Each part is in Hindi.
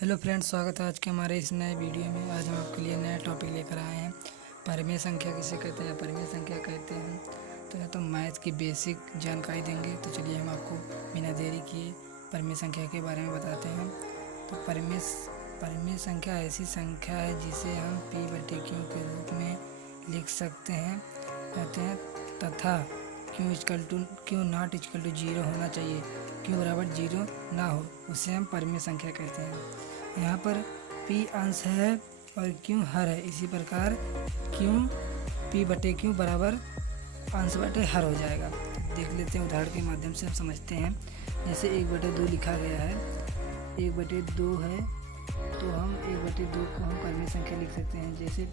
हेलो फ्रेंड्स, स्वागत है आज के हमारे इस नए वीडियो में। आज हम आपके लिए नया टॉपिक लेकर आए हैं। परिमेय संख्या किसे कहते हैं, परिमेय संख्या कहते हैं। तो यह तो मैथ की बेसिक जानकारी देंगे। तो चलिए हम आपको बिना देरी किए परिमेय संख्या के बारे में बताते हैं। तो परिमेय संख्या ऐसी संख्या है जिसे हम p/q के रूप में लिख सकते हैं कहते हैं तथा q नॉट इक्वल टू 0 होना चाहिए। q बराबर 0 ना हो उसे हम परिमेय संख्या कहते हैं। यहाँ पर p अंश है और q हर है। इसी प्रकार p/q बराबर अंश बटे हर हो जाएगा। देख लेते हैं उदाहरण के माध्यम से हम समझते हैं। जैसे 1/2 लिखा गया है, 1/2 है तो हम 1/2 को हम परिमेय संख्या लिख सकते हैं। जैसे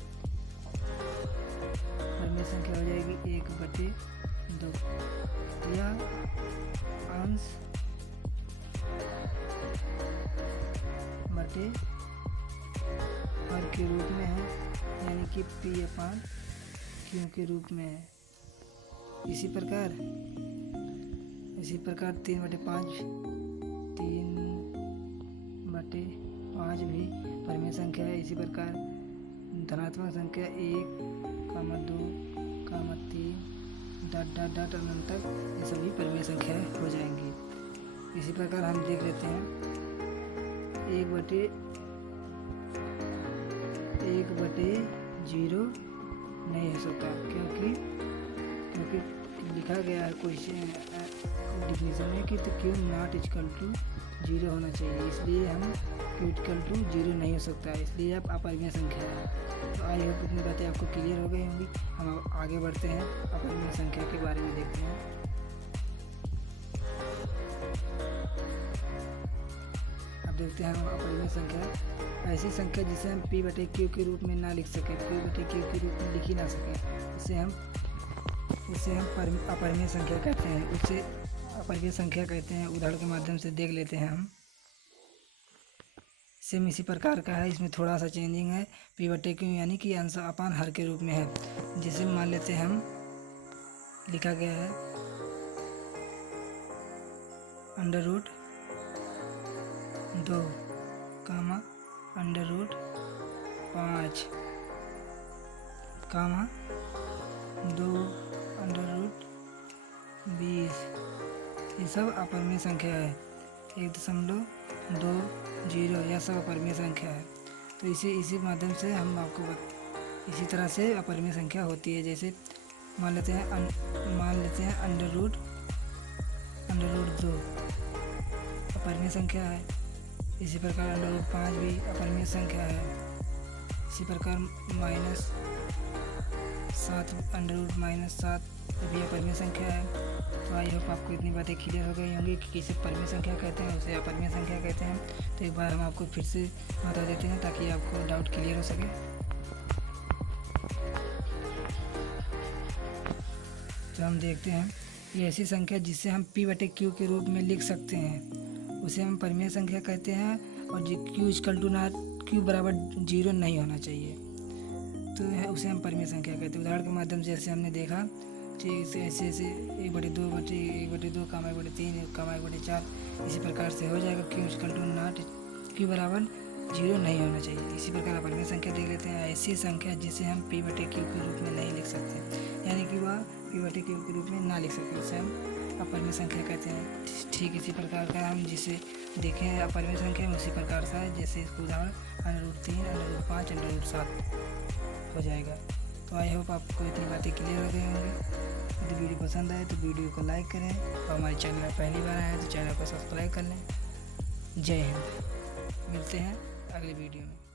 परिमेय संख्या हो जाएगी 1/2 या अंश बटे हर के रूप में है, यानी कि p/q के रूप में है। इसी प्रकार 3/5 भी परिमेय संख्या है। इसी प्रकार धनात्मक संख्या 1, 2, 3 डॉट अनंत तक ये सभी परिमेय संख्या हो जाएंगी। इसी प्रकार हम देख लेते हैं 1/0 नहीं हो सकता, क्योंकि लिखा गया है क्वेश्चन डिफिनीशन में कि तो q नॉट इक्वल टू 0 होना चाहिए। इसलिए हम q इक्वल टू 0 नहीं हो सकता, इसलिए आप अपरिमेय संख्या है। तो आई होप इतनी बातें आपको क्लियर हो गई होंगी। हम आगे बढ़ते हैं, अपरिमेय संख्या के बारे में देखते हैं। अब देखते हैं हम अपरिमेय संख्या ऐसी संख्या जिसे हम p/q के रूप में ना लिख सकें, p/q के रूप में लिख ही ना सकें, उसे हम अपरिमेय संख्या कहते हैं। उसे अपरिमेय संख्या कहते हैं। उदाहरण के माध्यम से देख लेते हैं हम। सेम इसी प्रकार का है, इसमें थोड़ा सा चेंजिंग है। p/q यानी कि अंश अपान हर के रूप में है। जिसे मान लेते हैं हम, लिखा गया है √2, √5, 2 √20। ये सब अपरिमेय संख्या है। 1.20 यह सब अपरिमेय संख्या है। तो इसी माध्यम से हम आपको इसी तरह से अपरिमेय संख्या होती है। जैसे मान लेते हैं √2 अपरिमेय संख्या है। इसी प्रकार √5 भी अपरिमेय संख्या है। इसी प्रकार -7 भी अपरिमेय संख्या है। तो आई होप आपको इतनी बातें क्लियर हो गई होंगी कि किसे परिमेय संख्या कहते हैं, उसे अपरिमेय संख्या कहते हैं। तो एक बार हम आपको फिर से बता देते हैं ताकि आपको डाउट क्लियर हो सके। तो हम देखते हैं ये ऐसी संख्या जिसे हम p/q के रूप में लिख सकते हैं, उसे हम परिमेय संख्या कहते हैं। और q बराबर 0 नहीं होना चाहिए, तो उसे हम परिमेय संख्या कहते हैं। उदाहरण के माध्यम से जैसे हमने देखा कि ऐसे 1/2, 1/3, 1/4 इसी प्रकार से हो जाएगा। q बराबर 0 नहीं होना चाहिए। इसी प्रकार अपरिमेय संख्या देख लेते हैं। ऐसी संख्या जिसे हम p/q के रूप में नहीं लिख सकते, यानी कि वह p/q के रूप में ना लिख सकते, उसे हम अपरिमेय संख्या कहते हैं। ठीक इसी प्रकार का हम जिसे देखें अपरिमेय संख्या में उसी प्रकार से है। जैसे इसको उदाहरण √3, √5, √7 हो जाएगा। तो आई होप आपको इतनी बातें क्लियर हो गई होंगी। यदि वीडियो पसंद आए तो वीडियो को लाइक करें और हमारे चैनल में पहली बार आए हैं तो चैनल को सब्सक्राइब कर लें। जय हिंद। मिलते हैं अगले वीडियो में।